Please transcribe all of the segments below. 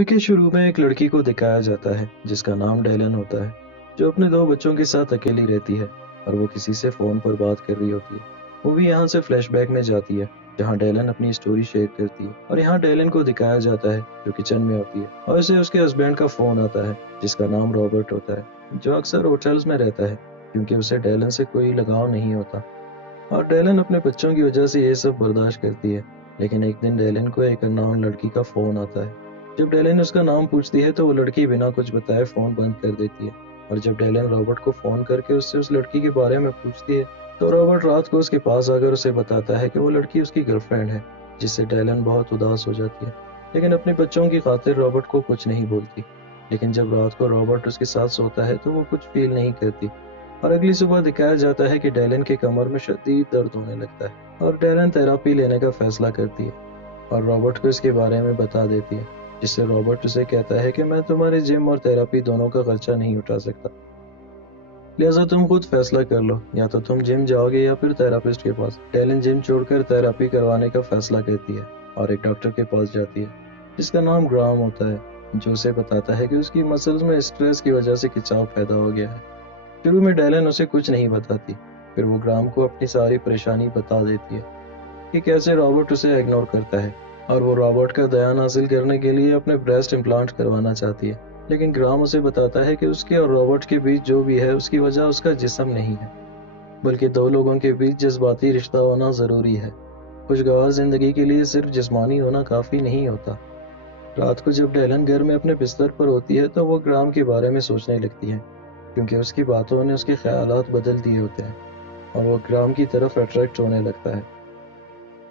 Movie के शुरू में एक लड़की को दिखाया जाता है जिसका नाम डेलन होता है, जो अपने दो बच्चों के साथ अकेली रहती है और वो किसी से फोन पर बात कर रही होती है। मूवी यहाँ से फ्लैशबैक में जाती है जहाँ डेलन अपनी स्टोरी शेयर करती है और यहाँ डेलन को दिखाया जाता है जो किचन में होती है और उसे उसके हस्बैंड का फोन आता है जिसका नाम रॉबर्ट होता है, जो अक्सर होटल्स में रहता है क्योंकि उसे डेलन से कोई लगाव नहीं होता और डेलन अपने बच्चों की वजह से ये सब बर्दाश्त करती है। लेकिन एक दिन डेलन को एक अननोन लड़की का फोन आता है। जब डेलन उसका नाम पूछती है तो वो लड़की बिना कुछ बताए फोन बंद कर देती है और जब डेलन रॉबर्ट को फोन करके उससे उस लड़की के बारे में पूछती है तो रॉबर्ट रात को उसके पास आकर उसे बताता है कि वो लड़की उसकी गर्लफ्रेंड है, जिससे डेलन बहुत उदास हो जाती है। लेकिन अपने बच्चों की खातिर रॉबर्ट को कुछ नहीं बोलती। लेकिन जब रात को रॉबर्ट उसके साथ सोता है तो वो कुछ फील नहीं करती और अगली सुबह दिखाया जाता है कि डेलन के कमर में शदीद दर्द होने लगता है और डेलन थेरेपी लेने का फैसला करती है और रॉबर्ट को इसके बारे में बता देती है, जिससे रॉबर्ट उसे कहता है कि मैं तुम्हारे जिम और थेरेपी दोनों का खर्चा नहीं उठा सकता, लिहाजा तुम खुद फैसला कर लो, या तो तुम जिम जाओगे या फिर थेरापिस्ट के पास। डेलन जिम छोड़कर थेरेपी करवाने का फैसला करती है और एक डॉक्टर के पास जाती है जिसका नाम ग्राम होता है, जो उसे बताता है कि उसकी मसल्स में स्ट्रेस की वजह से खिंचाव पैदा हो गया है। शुरू में डेलन उसे कुछ नहीं बताती, फिर वो ग्राम को अपनी सारी परेशानी बता देती है कि कैसे रॉबर्ट उसे इग्नोर करता है और वो रॉबर्ट का ध्यान हासिल करने के लिए अपने ब्रेस्ट इम्प्लांट करवाना चाहती है। लेकिन ग्राम उसे बताता है कि उसके और रॉबर्ट के बीच जो भी है उसकी वजह उसका जिस्म नहीं है, बल्कि दो लोगों के बीच जज्बाती रिश्ता होना जरूरी है। खुशगवार जिंदगी के लिए सिर्फ जिस्मानी होना काफी नहीं होता। रात को जब डेलन घर में अपने बिस्तर पर होती है तो वो ग्राम के बारे में सोचने लगती है, क्योंकि उसकी बातों ने उसके ख्यालात बदल दिए होते हैं और वो ग्राम की तरफ अट्रैक्ट होने लगता है।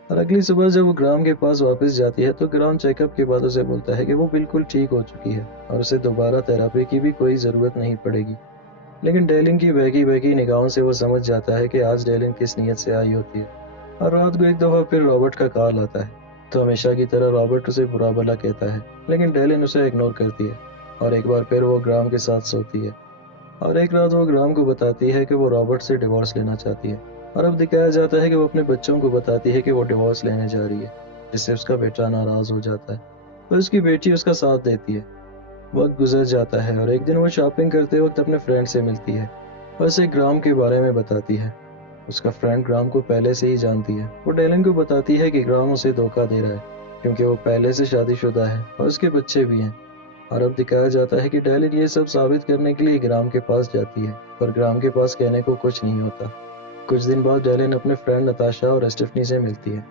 और अगली सुबह जब वो ग्राम के पास वापस जाती है तो ग्राम चेकअप के बाद उसे बोलता है कि वो बिल्कुल ठीक हो चुकी है और उसे दोबारा थेरेपी की भी कोई जरूरत नहीं पड़ेगी। लेकिन डेलन की बहकी बहकी निगाहों से वो समझ जाता है कि आज डेलन किस नीयत से आई होती है। और रात को एक दफा फिर रॉबर्ट का कॉल आता है तो हमेशा की तरह रॉबर्ट उसे बुरा भला कहता है, लेकिन डेलन उसे इग्नोर करती है और एक बार फिर वो ग्राम के साथ सोती है। और एक रात वो ग्राम को बताती है कि वो रॉबर्ट से डिवोर्स लेना चाहती है और अब दिखाया जाता है कि वो अपने बच्चों को बताती है कि वो डिवोर्स लेने जा रही है, जिससे उसका बेटा नाराज हो जाता है और उसकी बेटी उसका साथ देती है। वक्त गुजर जाता है और एक दिन वो शॉपिंग करते वक्त अपने फ्रेंड से मिलती है और उसे ग्राम के बारे में बताती है। उसका फ्रेंड ग्राम को पहले से ही जानती है। वो डेलन को बताती है कि ग्राम उसे धोखा दे रहा है क्योंकि वो पहले से शादीशुदा है और उसके बच्चे भी हैं। और अब दिखाया जाता है कि डेलन ये सब साबित करने के लिए ग्राम के पास जाती है, पर ग्राम के पास कहने को कुछ नहीं होता। कुछ दिन बाद डेलन अपने फ्रेंड नताशा और स्टेफनी से मिलती है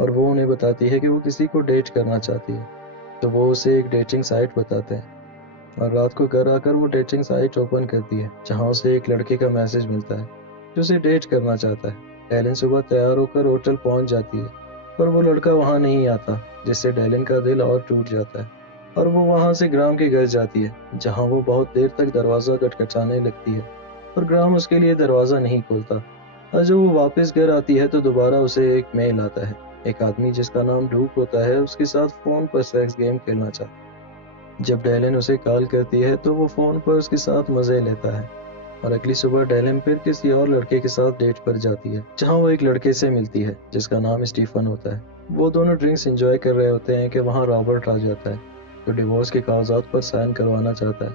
और वो उन्हें बताती है कि वो किसी को डेट करना चाहती है, तो वो उसे एक डेटिंग साइट बताते हैं। और रात को घर आकर वो डेटिंग साइट ओपन करती है जहाँ उसे एक लड़के का मैसेज मिलता है जो उसे डेट करना चाहता है। डेलन सुबह तैयार होकर होटल पहुंच जाती है पर वो लड़का वहां नहीं आता, जिससे डेलन का दिल और टूट जाता है और वो वहां से ग्राम के घर जाती है जहां वो बहुत देर तक दरवाजा खटखटाने लगती है पर ग्राम उसके लिए दरवाजा नहीं खोलता। और जब वो वापस घर आती है तो दोबारा उसे एक मेल आता है, एक आदमी जिसका नाम डूक होता है उसके साथ फोन पर सेक्स गेम खेलना चाहता है। जब डेलन उसे कॉल करती है तो वो फोन पर उसके साथ मजे लेता है और अगली सुबह डेलन फिर किसी और लड़के के साथ डेट पर जाती है जहां वो एक लड़के से मिलती है जिसका नाम स्टीफन होता है। वो दोनों ड्रिंक्स एंजॉय कर रहे होते हैं कि वहां रॉबर्ट आ जाता है जो डिवोर्स के कागजात पर साइन करवाना चाहता है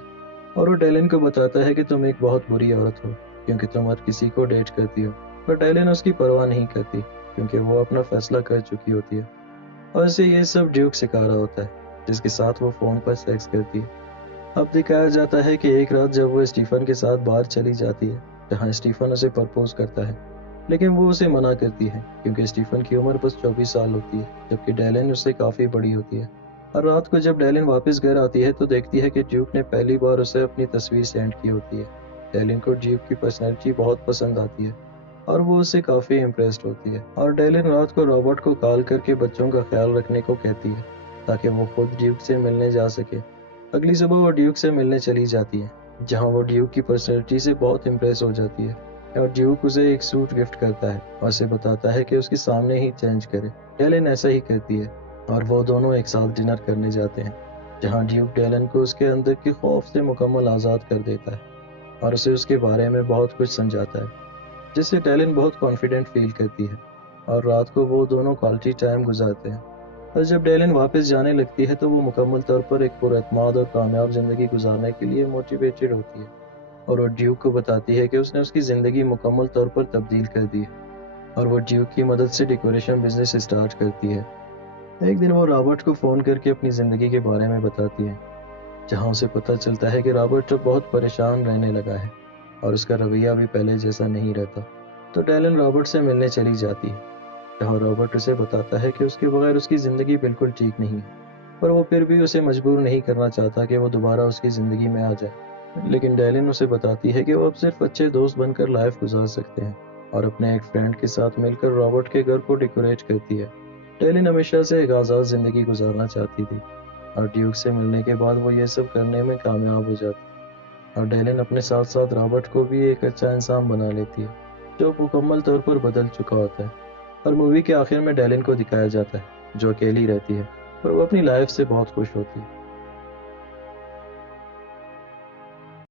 और वो डेलन को बताता है कि तुम एक बहुत बुरी औरत हो क्योंकि तुम हर किसी को डेट करती हो। पर डेलन उसकी परवाह नहीं करती क्योंकि वो अपना फैसला कर चुकी होती है और इसे ये सब ड्यूक सिखा रहा होता है जिसके साथ वो फोन पर सेक्स करती है। अब दिखाया जाता है कि एक रात जब वो स्टीफन के साथ बाहर चली जाती है जहाँ स्टीफन उसे प्रपोज करता है, लेकिन वो उसे मना करती है क्योंकि स्टीफन की उम्र बस 24 साल होती है जबकि डेलन उससे काफी बड़ी होती है। और रात को जब डेलन वापस घर आती है तो देखती है कि ड्यूक ने पहली बार उसे अपनी तस्वीर सेंड की होती है। डेलन को ड्यूक की पर्सनैलिटी बहुत पसंद आती है और वो उससे काफी इम्प्रेस्ड होती है और डेलन रात को रॉबर्ट को कॉल करके बच्चों का ख्याल रखने को कहती है ताकि वो खुद ड्यूक से मिलने जा सके। अगली सुबह वो ड्यूक से मिलने चली जाती है जहाँ वो ड्यूक की पर्सनैलिटी से बहुत इम्प्रेस हो जाती है और ड्यूक उसे एक सूट गिफ्ट करता है और उसे बताता है कि उसके सामने ही चेंज करे। डेलन ऐसा ही करती है और वो दोनों एक साथ डिनर करने जाते हैं जहाँ ड्यूक डेलन को उसके अंदर के खौफ से मुकम्मल आज़ाद कर देता है और उसे उसके बारे में बहुत कुछ समझाता है, जिससे डेलन बहुत कॉन्फिडेंट फील करती है और रात को वो दोनों क्वालिटी टाइम गुजारते हैं। اور جب ڈیلن واپس جانے لگتی ہے تو وہ مکمل طور پر ایک پر اعتماد اور کامیاب زندگی گزارنے کے لیے موٹیویٹڈ ہوتی ہے، اور وہ ڈیوک کو بتاتی ہے کہ اس نے اس کی زندگی مکمل طور پر تبدیل کر دی ہے، اور وہ ڈیوک کی مدد سے ڈیکوریشن بزنس اسٹارٹ کرتی ہے۔ ایک دن وہ رابرٹ کو فون کر کے اپنی زندگی کے بارے میں بتاتی ہے، جہاں اسے پتہ چلتا ہے کہ رابرٹ اب بہت پریشان رہنے لگا ہے اور اس کا رویہ بھی پہلے جیسا نہیں رہتا۔ تو ڈیلن رابرٹ سے ملنے چلی جاتی ہے، جہاں رابرٹ اسے بتاتا ہے کہ اس کے بغیر اس کی زندگی بالکل ٹھیک نہیں ہے، پر وہ پھر بھی اسے مجبور نہیں کرنا چاہتا کہ وہ دوبارہ اس کی زندگی میں آ جائے۔ لیکن ڈیلن اسے بتاتی ہے کہ وہ اب صرف اچھے دوست بن کر لائف گزار سکتے ہیں، اور اپنے ایک فرینڈ کے ساتھ مل کر رابرٹ کے گھر کو ڈیکوریٹ کرتی ہے۔ ڈیلن ہمیشہ سے ایک آزاد زندگی گزارنا چاہتی تھی، اور ڈیوک سے ملنے کے بعد وہ یہ سب کرنے میں کامیاب ہو جاتی ہے، اور ڈیلن اپنے ساتھ ساتھ رابرٹ کو بھی ایک اچھا انسان بنا لیتی ہے جو مکمل طور پر بدل چکا ہوتا ہے۔ اور مووی کے آخر میں ڈیلن کو دکھایا جاتا ہے جو اکیلی رہتی ہے، پر وہ اپنی لائف سے بہت خوش ہوتی ہے۔